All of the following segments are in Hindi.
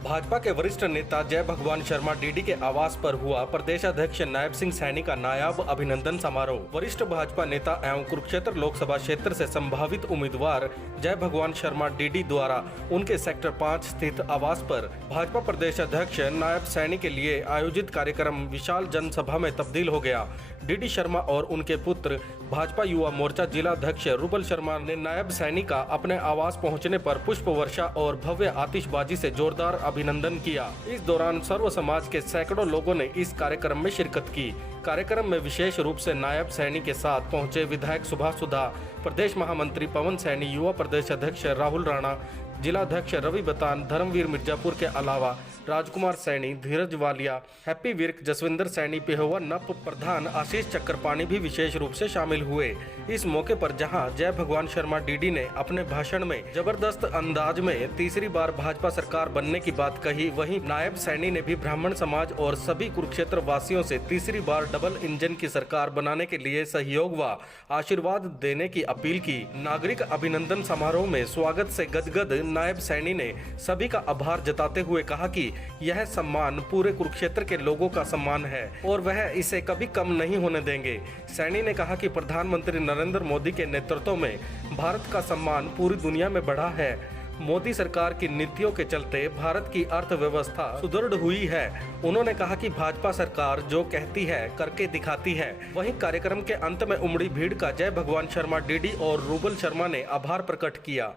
भाजपा के वरिष्ठ नेता जय भगवान शर्मा डीडी के आवास पर हुआ प्रदेश अध्यक्ष नायब सिंह सैनी का नायाब अभिनंदन समारोह। वरिष्ठ भाजपा नेता एवं कुरुक्षेत्र लोकसभा क्षेत्र से संभावित उम्मीदवार जय भगवान शर्मा डीडी द्वारा उनके सेक्टर 5 स्थित आवास पर भाजपा प्रदेश अध्यक्ष नायब सैनी के लिए आयोजित कार्यक्रम विशाल जनसभा में तब्दील हो गया। डीडी शर्मा और उनके पुत्र भाजपा युवा मोर्चा जिला अध्यक्ष रुबल शर्मा ने नायब सैनी का अपने आवास पहुंचने पर पुष्प वर्षा और भव्य आतिशबाजी से जोरदार अभिनंदन किया। इस दौरान सर्व समाज के सैकड़ों लोगों ने इस कार्यक्रम में शिरकत की। कार्यक्रम में विशेष रूप से नायब सैनी के साथ पहुंचे विधायक सुभाष सुधा, प्रदेश महामंत्री पवन सैनी, युवा प्रदेश अध्यक्ष राहुल राणा, जिला अध्यक्ष रवि बतान, धर्मवीर मिर्जापुर के अलावा राजकुमार सैनी, धीरज वालिया, हैप्पी विर्क, जसविंदर सैनी, पेहोवा नप प्रधान आशीष चक्रपाणी भी विशेष रूप से शामिल हुए। इस मौके पर जहां जय भगवान शर्मा डीडी ने अपने भाषण में जबरदस्त अंदाज में तीसरी बार भाजपा सरकार बनने की बात कही, वहीं नायब सैनी ने भी ब्राह्मण समाज और सभी कुरुक्षेत्र वासियों से तीसरी बार डबल इंजन की सरकार बनाने के लिए सहयोग व आशीर्वाद देने की अपील की। नागरिक अभिनंदन समारोह में स्वागत से गदगद नायब सैनी ने सभी का आभार जताते हुए कहा कि यह सम्मान पूरे कुरुक्षेत्र के लोगों का सम्मान है और वह इसे कभी कम नहीं होने देंगे। सैनी ने कहा कि प्रधानमंत्री नरेंद्र मोदी के नेतृत्व में भारत का सम्मान पूरी दुनिया में बढ़ा है। मोदी सरकार की नीतियों के चलते भारत की अर्थव्यवस्था सुदृढ़ हुई है। उन्होंने कहा कि भाजपा सरकार जो कहती है करके दिखाती है। वहीं कार्यक्रम के अंत में उमड़ी भीड़ का जय भगवान शर्मा डीडी और रुबल शर्मा ने आभार प्रकट किया।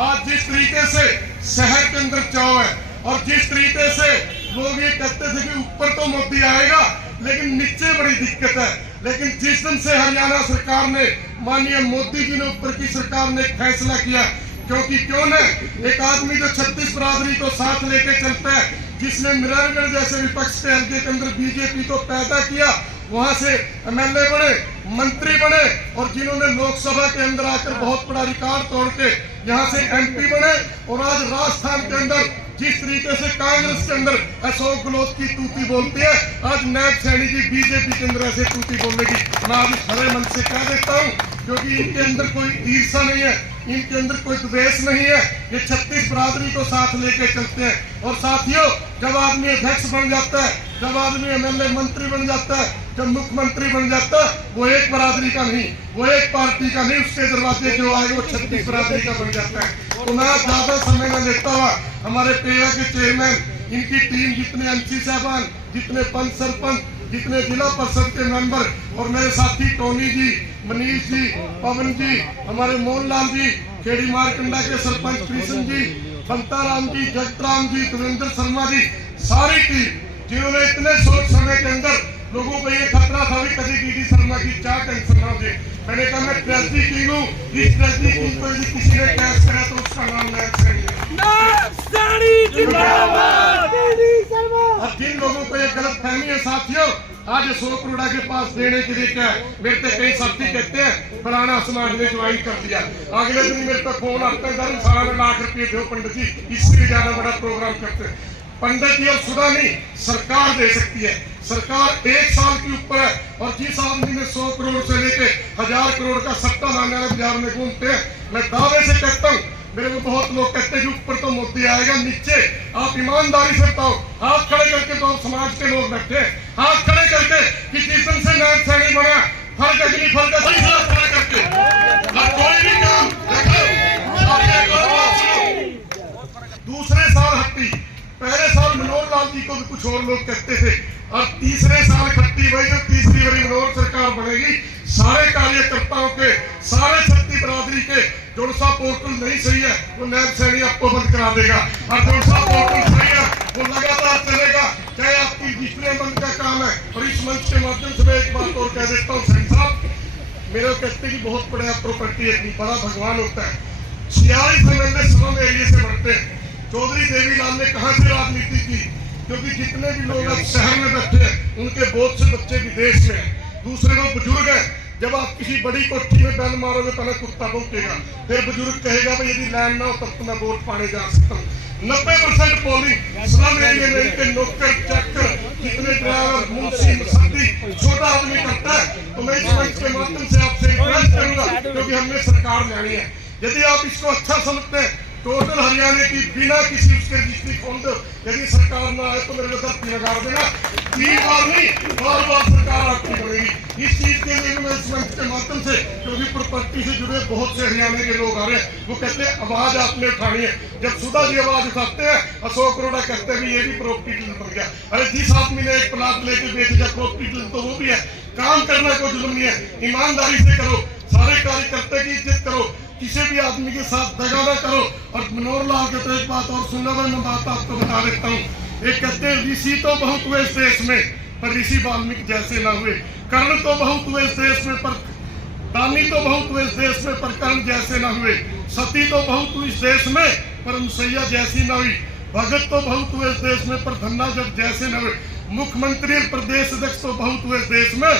आज जिस तरीके से शहर के अंदर चाव है और जिस तरीके से लोग ये कहते थे कि ऊपर तो मोदी आएगा लेकिन नीचे बड़ी दिक्कत है, लेकिन जिस दिन से हरियाणा सरकार ने, माननीय मोदी जी ने ऊपर की सरकार ने फैसला किया, क्योंकि क्यों न एक आदमी जो 36 बरादरी को साथ लेके चलता है, जिसने मिरारगढ़ जैसे विपक्ष के हल्के के अंदर बीजेपी को पैदा किया, वहां से एमएलए बने, मंत्री बने और जिन्होंने लोकसभा के अंदर आकर बहुत बड़ा रिकॉर्ड तोड़ के यहाँ से एमपी बने और आज राजस्थान के अंदर जिस तरीके से कांग्रेस के अंदर अशोक गहलोत की तूती बोलती है, आज नायब सैनी जी बीजेपी के अंदर ऐसे तूती बोलेगी। मैं आज खड़े मन से कह देता हूँ, क्योंकि इनके अंदर कोई ईर्षा नहीं है, इनके अंदर कोई द्वेष नहीं है। ये 36 बरादरी को साथ लेके चलते हैं। और साथियों, जब आदमी अध्यक्ष बन जाता है, जब आदमी एमएलए मंत्री बन जाता है, जब मुख्यमंत्री बन जाता है, वो एक बरादरी का नहीं, वो एक पार्टी का नहीं, उसके दरवाजे जो आए वो 36 बरादरी का बन जाता है। तो मैं ज्यादा समय न लेता हुआ हमारे पेया के चेयरमैन, इनकी टीम, जितने अंशी साहबान, जितने पंच सरपंच, जितने जिला परिषद के मेंबर और मेरे साथी टोनी जी, मनीष जी, पवन जी, हमारे मोहनलाल जी, खेड़ी मारकंडा के सरपंच कृष्ण जी, बंताराम जी, जगतराम जी, धर्मेंद्र शर्मा जी, सारी टीम जिन्होंने इतने सोच समय के अंदर लोगों को ये खतरा था भी कभी डीडी शर्मा की क्या टेंशन ना हो। मैंने कहा मैं ट्रेजरी किंग हूँ, इस ट्रेजरी किंग को यदि किसी ने कैश करा तो उसका नाम नायब सैनी है। अब जिन लोगों को ये गलत फहमी है साथियों, आज 100 करोड़ के पास देने के लिए क्या है, मेरे से कई साथी कहते हैं फलाना समाज ने ज्वाइन कर दिया, अगले दिन मेरे पे फोन आता है धर्मशाला में लाख रुपये दो पंडित जी, इससे ज्यादा बड़ा प्रोग्राम करते हैं। पंडित जी और सुधा नहीं, सरकार दे सकती है। सरकार 1 साल के ऊपर है और जिस आदमी ने 100 करोड़ से लेके 1000 करोड़ का सट्टा लाने वाले बाजार में घूमते हैं, मैं दावे से कहता हूँ, मेरे को बहुत लोग कहते हैं कि ऊपर तो मोदी आएगा, नीचे आप ईमानदारी से बताओ, हाथ खड़े करके तो समाज के लोग बैठे, हाथ खड़े करके कि जिस दिन से नायब सैनी बना फर्क नहीं फर्क खड़ा करके कोई भी काम दूसरे साल हट्टी, पहले साल मनोहर लाल जी को भी कुछ और लोग कहते थे और तीसरे साल खट्टी भाई जो तीसरी बारी मनोहर सरकार बनेगी, सारे कार्यकर्ताओं के, सारे 36 बरादरी के जोड़सा पोर्टल नहीं सही है वो नायब सैनी आपको बंद करा देगा और जोड़सा पोर्टल सही है वो लगातार चलेगा, चाहे आपकी रजिस्ट्री बंद का काम है। और इस मंच के माध्यम से मैं एक बात और कह देता हूँ, सैनी साहब मेरे कहते कि बहुत बड़ा प्रॉपर्टी है, बड़ा भगवान होता है, 46 एमएलए स्लम एरिया से बढ़ते हैं। चौधरी देवीलाल ने कहां से राजनीति की, क्योंकि जितने भी लोग अब शहर में बैठे हैं उनके बहुत से बच्चे विदेश में हैं, दूसरे लोग बुजुर्ग हैं। जब आप किसी बड़ी कोठी में बैल मारोगे पहले कुत्ता भौंकेगा, फिर बुजुर्ग कहेगा भाई यदि लैंड ना हो तब तो मैं वोट पाने जा सकता हूँ। 90% पोलिंग स्लम एरिया में इनके नौकर चाकर जितने ड्राइवर मुंशी मुसद्दी छोटा आदमी करता है। तो मैं इस मंच के माध्यम से आपसे रिक्वेस्ट करूंगा, क्योंकि हमने सरकार लानी है, यदि आप इसको अच्छा समझते हैं टोटल हरियाणा की बिना किसी उसके रजिस्ट्री खोल दो, यदि सरकार ना आए तो मेरे को धरती लगा देना। 3 बार नहीं, बार सरकार आपकी पड़ेगी। इस चीज के लिए मैं इस मंच के माध्यम से, क्योंकि प्रॉपर्टी से जुड़े बहुत से हरियाणा के लोग आ रहे हैं, वो कहते हैं आवाज आपने उठानी है। जब सुधा जी आवाज उठाते हैं, अशोक अरोड़ा कहते हैं ये भी प्रॉपर्टी डीलर बन गया। अरे जिस आदमी ने एक प्लाट लेके बेच दिया प्रॉपर्टी डीलर तो वो भी है। काम करना कोई जुल्म नहीं है, ईमानदारी से करो, सारे कार्यकर्ता की इज्जत करो, किसी भी आदमी के साथ दगा न करो। और मनोहर लाल के तो एक बात और सुनना, मैं बात आपको बता देता हूँ। एक कहते हैं ऋषि तो बहुत हुए इस देश में, पर ऋषि वाल्मीकि जैसे ना हुए। कर्ण तो बहुत हुए इस देश में, पर दानी तो बहुत हुए इस देश में, पर कर्ण जैसे ना हुए। सती तो बहुत हुई इस देश में, पर अनुसैया जैसी ना हुई। भगत तो बहुत हुए इस देश में, पर धन्ना जब जैसे न हुए। मुख्यमंत्री और प्रदेश अध्यक्ष तो बहुत हुए इस देश में,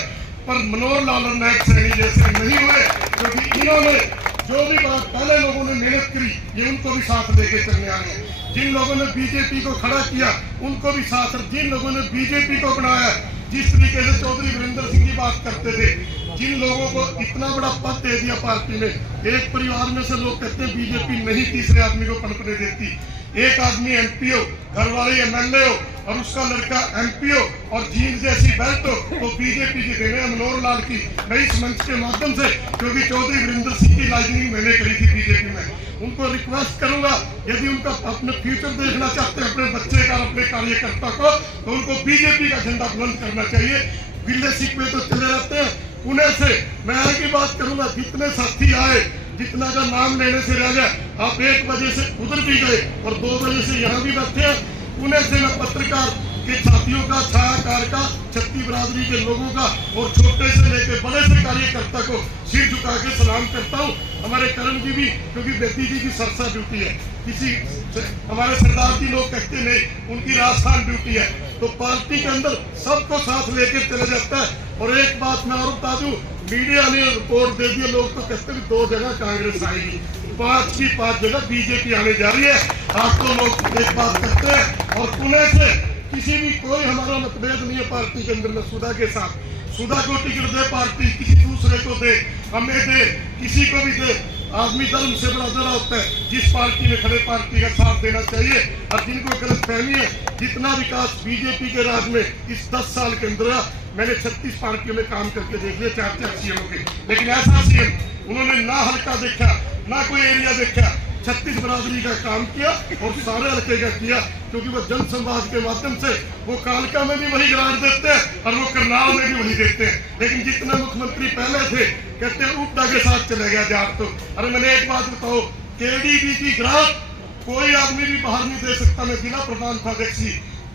पर मनोहर लाल और नायब सैनी जैसे नहीं हुए। क्योंकि इन्होंने जो भी बात पहले लोगों ने मेहनत करी, ये उनको भी साथ लेके चलने आ गए। जिन लोगों ने बीजेपी को खड़ा किया उनको भी साथ, जिन लोगों ने बीजेपी को बनाया, जिस तरीके से चौधरी वीरेंद्र सिंह की बात करते थे, जिन लोगों को इतना बड़ा पद दे दिया पार्टी ने, एक परिवार में से लोग कहते हैं बीजेपी नहीं तीसरे आदमी को पनपने देती। एक आदमी एमपी हो, घर वाले एमएलए हो और उसका लड़का एमपी हो और जींद जैसी बेल्ट हो, तो बीजेपी की देने मनोहर लाल की। मैं इस मंच के माध्यम से, क्योंकि चौधरी वीरेंद्र सिंह की राजनीति मैंने करी थी बीजेपी में, उनको रिक्वेस्ट करूंगा, यदि उनका अपने फ्यूचर देखना चाहते हैं अपने बच्चे का, अपने कार्यकर्ता को, तो उनको बीजेपी का झंडा बुलंद करना चाहिए। गिल्ले शिकवे तो चले रहते हैं। पुणे से मैं आगे की बात करूंगा, जितने साथी आए, जितना का नाम लेने से रह गया, आप 1 बजे से उधर भी गए और 2 बजे से यहाँ भी बैठे हैं। पुणे से मैं पत्रकार के साथियों का, छायाकार का, छत्ती बरादरी के लोगों का और छोटे से लेकर बड़े से कार्यकर्ता को सिर झुका के सलाम करता हूँ। हमारे करण जी भी, क्योंकि बेटी जी की सरसा ड्यूटी है, किसी हमारे सरदार जी लोग कहते नहीं, उनकी राजस्थान ड्यूटी है, तो पार्टी के अंदर सबको साथ लेकर चला जाता है। और एक बात मैं और बता दूं, मीडिया ने रिपोर्ट दे दी, लोग तो कहते हैं 2 जगह कांग्रेस आएगी, 5 की 5 जगह बीजेपी आने जा रही है। आज तो लोग एक बात करते हैं। और पुणे से किसी भी कोई हमारा मतभेद नहीं है पार्टी के अंदर में सुधा के साथ। सुधा को टिकट दे पार्टी, किसी दूसरे को दे, हमें दे, किसी को भी दे। आदमी धर्म से बड़ा जरा होता है, जिस पार्टी में खड़े पार्टी का साथ देना चाहिए। और जिनको गलत फहमी है, जितना विकास बीजेपी के राज में इस 10 साल के अंदर, मैंने 36 पार्टियों में काम करके देख लिया, 4 सीएमओ के, लेकिन ऐसा सीएम उन्होंने ना हल्का देखा, ना कोई एरिया देखा, 36 बरादरी का काम किया और सारे हल्के का किया। क्योंकि वो जन संवाद के माध्यम से वो कालका में भी वही ग्रांट देते हैं और वो करनाल में भी वही देते हैं। लेकिन जितने मुख्यमंत्री पहले थे, कहते हैं उपदा के साथ चले गया जाट। तो अरे मैंने एक बात बताओ, केडीबी की ग्रांट कोई आदमी भी बाहर नहीं दे सकता। मैं जिला प्रधान था देखी,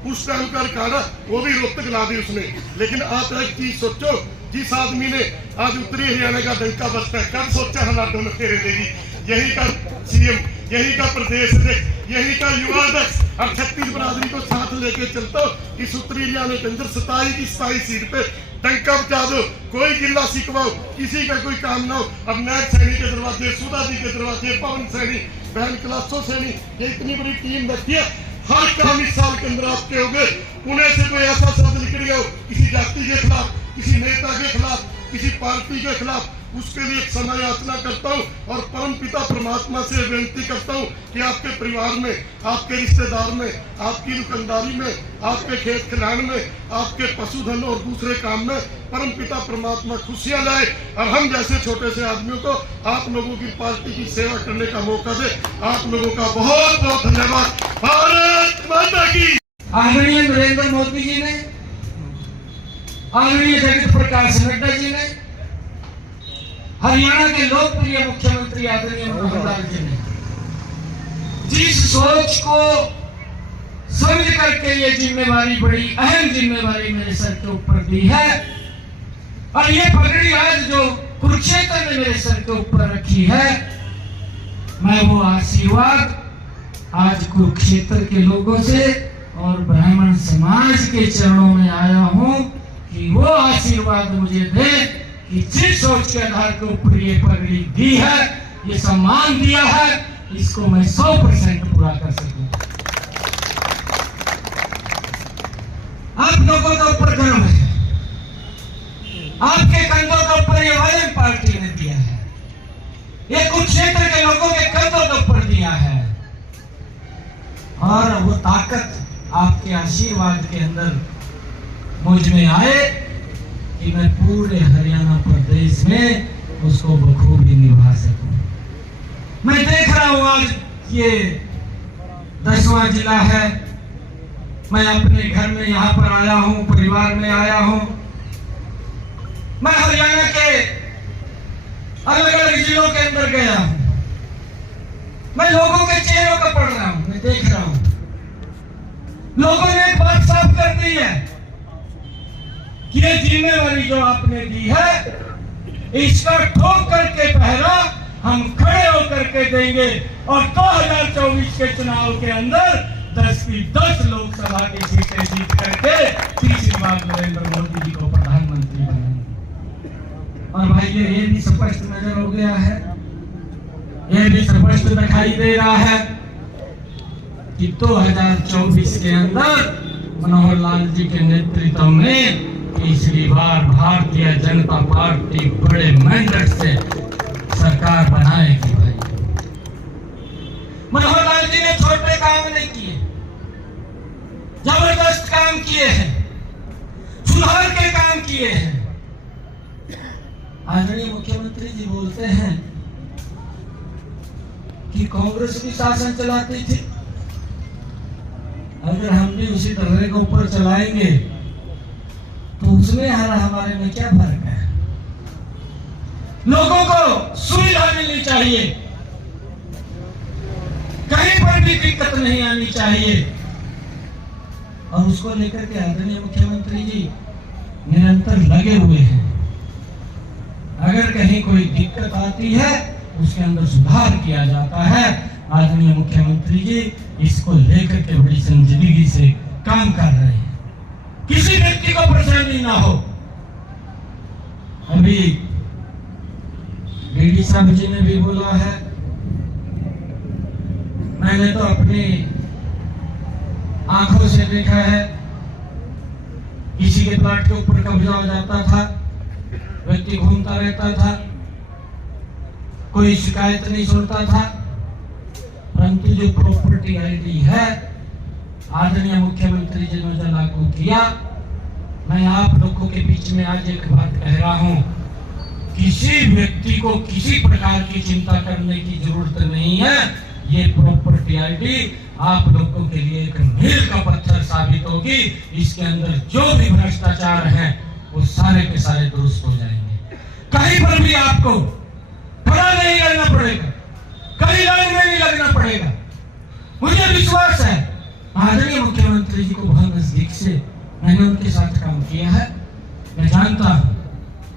उस टाइम का रिकॉर्ड, वो भी रोहतक ला दी उसने। लेकिन आप एक चीज सोचो, जिस आदमी ने आज उत्तरी हरियाणा का डंका बजता है, कब सोचा हालातों में फेरे देगी। यही का सीएम, यही का प्रदेश अध्यक्ष, यही का युवा अध्यक्ष और 36 बरादरी को साथ लेके चलता हूँ। इस उत्तरी हरियाणा के अंदर 27 की 27 सीट पे डंका बचा दो, कोई गिल्ला शिकवाओ, किसी का कोई काम ना हो। अब नायब सैनी के दरवाजे, सुधा जी के दरवाजे, पवन सैनी, बहन कलासो सैनी, ये इतनी बड़ी टीम बैठी है। हर काम इस साल के अंदर आपके हो गए। पुणे से कोई ऐसा शब्द निकल गया हो किसी जाति के खिलाफ, किसी नेता के खिलाफ, किसी पार्टी के खिलाफ, उसके लिए क्षमा याचना करता हूँ और परम पिता परमात्मा से विनती करता हूँ कि आपके परिवार में, आपके रिश्तेदार में, आपकी दुकानदारी में, आपके खेत खलिहान में, आपके पशुधन और दूसरे काम में परम पिता परमात्मा खुशियां लाए और हम जैसे छोटे से आदमियों को आप लोगों की पार्टी की सेवा करने का मौका दे। आप लोगों का बहुत बहुत धन्यवाद। भारत माता की। आदरणीय नरेंद्र मोदी जी ने, आदरणीय जगत प्रकाश नड्डा जी ने, हरियाणा के लोकप्रिय मुख्यमंत्री आदरणीय मनोहर लाल जी ने जिस सोच को समझ करके ये जिम्मेवारी, बड़ी अहम जिम्मेवारी मेरे सर के ऊपर दी है, और ये पगड़ी आज जो कुरुक्षेत्र ने मेरे सर के ऊपर रखी है, मैं वो आशीर्वाद आज कुरुक्षेत्र के लोगों से और ब्राह्मण समाज के चरणों में आया हूं कि वो आशीर्वाद मुझे दे कि जिस सोच के आधार के ऊपर ये पगड़ी दी है, ये सम्मान दिया है, इसको मैं 100% पूरा कर सकूं। आप लोगों के ऊपर गर्व है, आपके कंधों के ऊपर ये वायलेंट पार्टी ने दिया है, ये कुरुक्षेत्र के लोगों के कंधों के ऊपर दिया है। और वो ताकत आपके आशीर्वाद के अंदर मुझ में आए कि मैं पूरे हरियाणा प्रदेश में उसको बखूबी निभा सकूं। मैं देख रहा हूं आज ये 10वां जिला है। मैं अपने घर में यहाँ पर आया हूँ, परिवार में आया हूँ। मैं हरियाणा के अलग अलग जिलों के अंदर गया हूँ। मैं लोगों के चेहरों को पढ़ रहा हूँ, मैं देख रहा हूँ। लोगों ने एक बात साफ कर दी है कि ये जिम्मेवारी जो आपने दी है इसका ठोक करके पहरा हम खड़े होकर के देंगे और 2024 के चुनाव के अंदर 10 की 10 लोकसभा की सीटें जीत करके तीसरी बार नरेंद्र मोदी जी को प्रधानमंत्री बनाएंगे। और भाई ये भी स्पष्ट नजर हो गया है, ये भी स्पष्ट दिखाई दे रहा है कि 2024 के अंदर मनोहर लाल जी के नेतृत्व में तीसरी बार भारतीय जनता पार्टी बड़े मेंडेट से सरकार बनाएगी। भाई मनोहर लाल जी ने छोटे काम नहीं किए, जबरदस्त काम किए हैं, सुधार के काम किए हैं। आदरणीय मुख्यमंत्री जी बोलते हैं कि कांग्रेस भी शासन चलाती थी, अगर हम भी उसी तरह के ऊपर चलाएंगे तो उसमें हमारे में क्या फर्क है। लोगों को सुविधा मिलनी चाहिए, कहीं पर भी दिक्कत नहीं आनी चाहिए, और उसको लेकर के आदरणीय मुख्यमंत्री जी निरंतर लगे हुए हैं। अगर कहीं कोई दिक्कत आती है उसके अंदर सुधार किया जाता है। आदरणीय मुख्यमंत्री जी इसको लेकर के बड़ी संजीदगी से काम कर रहे हैं, किसी व्यक्ति को परेशानी ना हो। अभी डीडी साहब जी ने भी बोला है, मैंने तो अपनी आंखों से देखा है, किसी के प्लाट के ऊपर कब्जा हो जाता था, व्यक्ति घूमता रहता था, कोई शिकायत नहीं सुनता था। परंतु जो प्रॉपर्टी आईडी है आदरणीय मुख्यमंत्री जी ने जो लागू किया, मैं आप लोगों के बीच में आज एक बात कह रहा हूं, किसी व्यक्ति को किसी प्रकार की चिंता करने की जरूरत नहीं है। ये प्रॉपर्टी आईडी आप लोगों के लिए एक मील का पत्थर साबित होगी। इसके अंदर जो भी भ्रष्टाचार है वो सारे के सारे दुरुस्त हो जाएंगे। कहीं पर भी आपको खड़ा नहीं करना पड़ेगा, कहीं लाइन में नहीं लगना पड़ेगा। मुझे विश्वास है आदरणीय मुख्यमंत्री जी को बहुत नजदीक से मैंने उनके साथ काम किया है, मैं जानता हूं।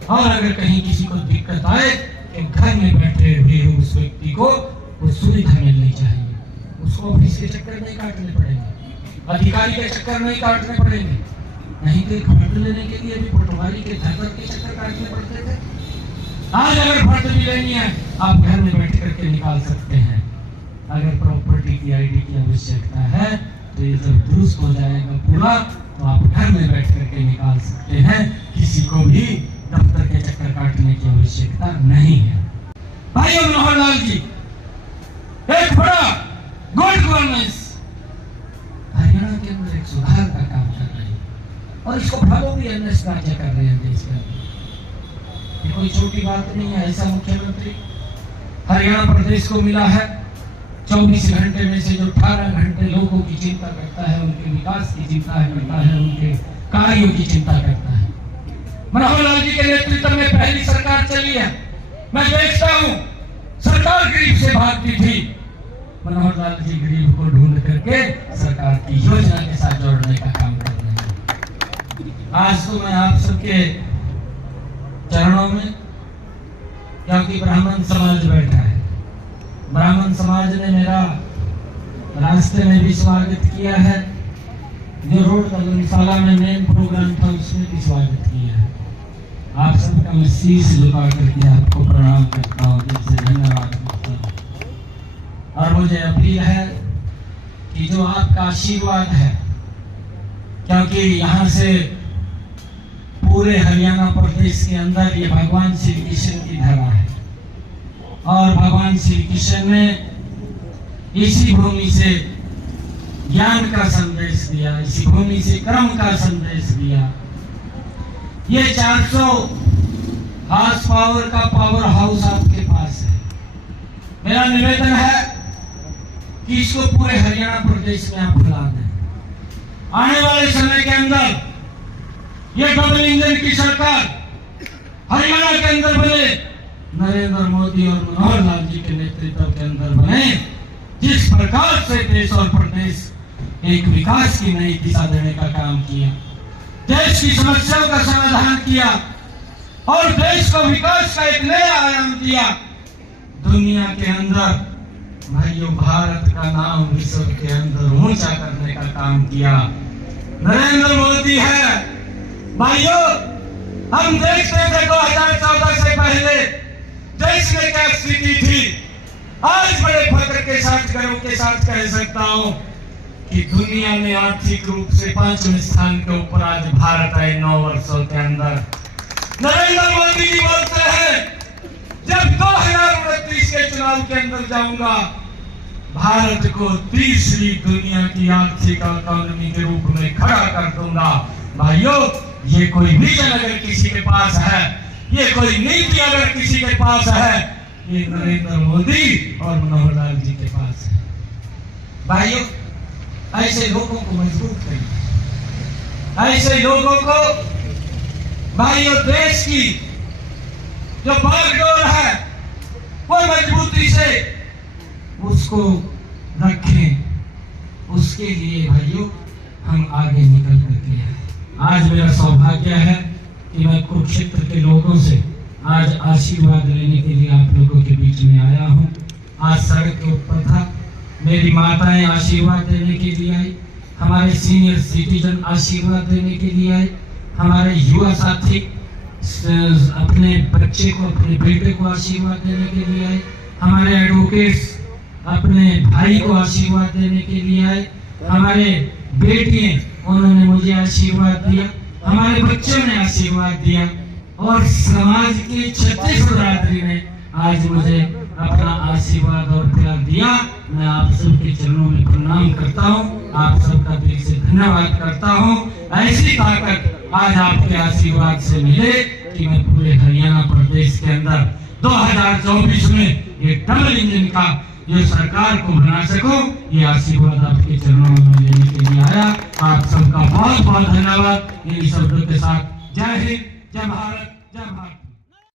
और अगर कहीं किसी को दिक्कत आए तो घर में बैठे हुए उस व्यक्ति को वो सुविधा मिलनी चाहिए। उसको ऑफिस के चक्कर नहीं काटने पड़ेंगे, अधिकारी के चक्कर नहीं काटने पड़ेंगे। नहीं तो फंड लेने के लिए भी पटवारी के घर के चक्कर काटने पड़ते थे। आज अगर फंड भी लेनी है आप घर में बैठ करके निकाल सकते हैं। अगर प्रॉपर्टी की आईडी की आवश्यकता है तो ये जब दुरुस्त हो जाएगा पूरा, तो आप घर में बैठ करके निकाल सकते हैं। किसी को भी दफ्तर के चक्कर काटने की आवश्यकता नहीं है। भाइयों, मनोहर लाल जी एक बड़ा गुड गवर्नेंस हरियाणा के अंदर एक सुधार का काम कर रहे हैं और इसको फॉलो भी अन्य राज्य कर रहे हैं देश के अंदर। ये कोई छोटी बात नहीं है। ऐसा मुख्यमंत्री हरियाणा प्रदेश को मिला है। 24 घंटे में से जो 18 घंटे लोगों की चिंता करता है, उनके विकास की चिंता करता है, उनके कार्यों की चिंता करता है। मनोहर लाल जी के नेतृत्व में पहली सरकार चली है। मैं देखता हूं सरकार गरीब से भागती थी, मनोहर लाल जी गरीब को ढूंढ करके सरकार की योजना के साथ जोड़ने का काम कर रहे हैं। आज तो मैं आप सबके चरणों में, क्योंकि ब्राह्मण समाज बैठा है, ब्राह्मण समाज ने मेरा रास्ते में भी स्वागत किया है, जो रोड धर्मशाला में मेन प्रोग्राम था उसमें भी स्वागत किया है। आप सबका मैं शीश झुका करके आपको प्रणाम करता हूँ, जैसे धन्यवाद करता हूँ। और मुझे अपील है कि जो आपका आशीर्वाद है, क्योंकि यहाँ से पूरे हरियाणा प्रदेश के अंदर ये भगवान श्री कृष्ण की धरा है और भगवान श्री कृष्ण ने इसी भूमि से ज्ञान का संदेश दिया, इसी भूमि से कर्म का संदेश दिया। ये 400 हार्स पावर का पावर हाउस आपके पास है। मेरा निवेदन है कि इसको पूरे हरियाणा प्रदेश में आप फैला दें। आने वाले समय के अंदर ये डबल इंजन की सरकार हरियाणा के अंदर बने, नरेंद्र मोदी और मनोहर लाल जी के नेतृत्व के अंदर बने। जिस प्रकार से देश और प्रदेश एक विकास की नई दिशा देने का काम किया, देश की समस्याओं का समाधान किया और देश को विकास का एक नया आयाम दिया। दुनिया के अंदर भाइयों भारत का नाम विश्व के अंदर ऊंचा करने का काम किया नरेंद्र मोदी है। भाइयों, हम देखते थे 2014 से पहले देश में क्या स्थिति थी। आज बड़े फख्र के साथ, गर्व के साथ कह सकता हूं कि दुनिया में आर्थिक रूप से 5वें स्थान के ऊपर आज भारत है 9 वर्षों के अंदर। नरेंद्र मोदी जी बोलते हैं जब 2029 के चुनाव के अंदर जाऊंगा, भारत को तीसरी दुनिया की आर्थिक इकोनॉमी के रूप में खड़ा कर दूंगा। भाइयों, ये कोई विजन अगर किसी के पास है, ये कोई नीति अगर किसी के पास है, ये नरेंद्र मोदी और मनोहर लाल जी के पास है। भाइयों, ऐसे लोगों को मजबूत करिए, ऐसे लोगों को भाइयों देश की जो बागडोर है वो मजबूती से उसको रखें। उसके लिए भाइयों हम आगे निकल करके आए। आज मेरा सौभाग्य है कि मैं कुरुक्षेत्र के लोगों से आज आशीर्वाद लेने के लिए आप लोगों के बीच में आया हूँ। आज सड़क के ऊपर था, मेरी माताएं आशीर्वाद देने के लिए आई, हमारे सीनियर सिटीजन आशीर्वाद देने के लिए आए, हमारे युवा साथी अपने बच्चे को, अपने बेटे को आशीर्वाद देने के लिए आए, हमारे एडवोकेट्स अपने भाई को आशीर्वाद देने के लिए आए, हमारे बेटियां उन्होंने मुझे आशीर्वाद दिया, हमारे बच्चों ने आशीर्वाद दिया और समाज की 36 बिरादरी ने आज मुझे अपना आशीर्वाद और प्यार दिया। मैं आप सबके चरणों में प्रणाम करता हूँ, आप सबका दिल से धन्यवाद करता हूँ। ऐसी ताकत आज आपके आशीर्वाद से मिले कि मैं पूरे हरियाणा प्रदेश के अंदर 2024 में ये डबल इंजन का ये सरकार को बना सकूं। ये आशीर्वाद आपके चरणों में लेने के लिए आया। आप सबका बहुत बहुत धन्यवाद। इन शब्दों के साथ जय हिंद, जय भारत, जय भारत।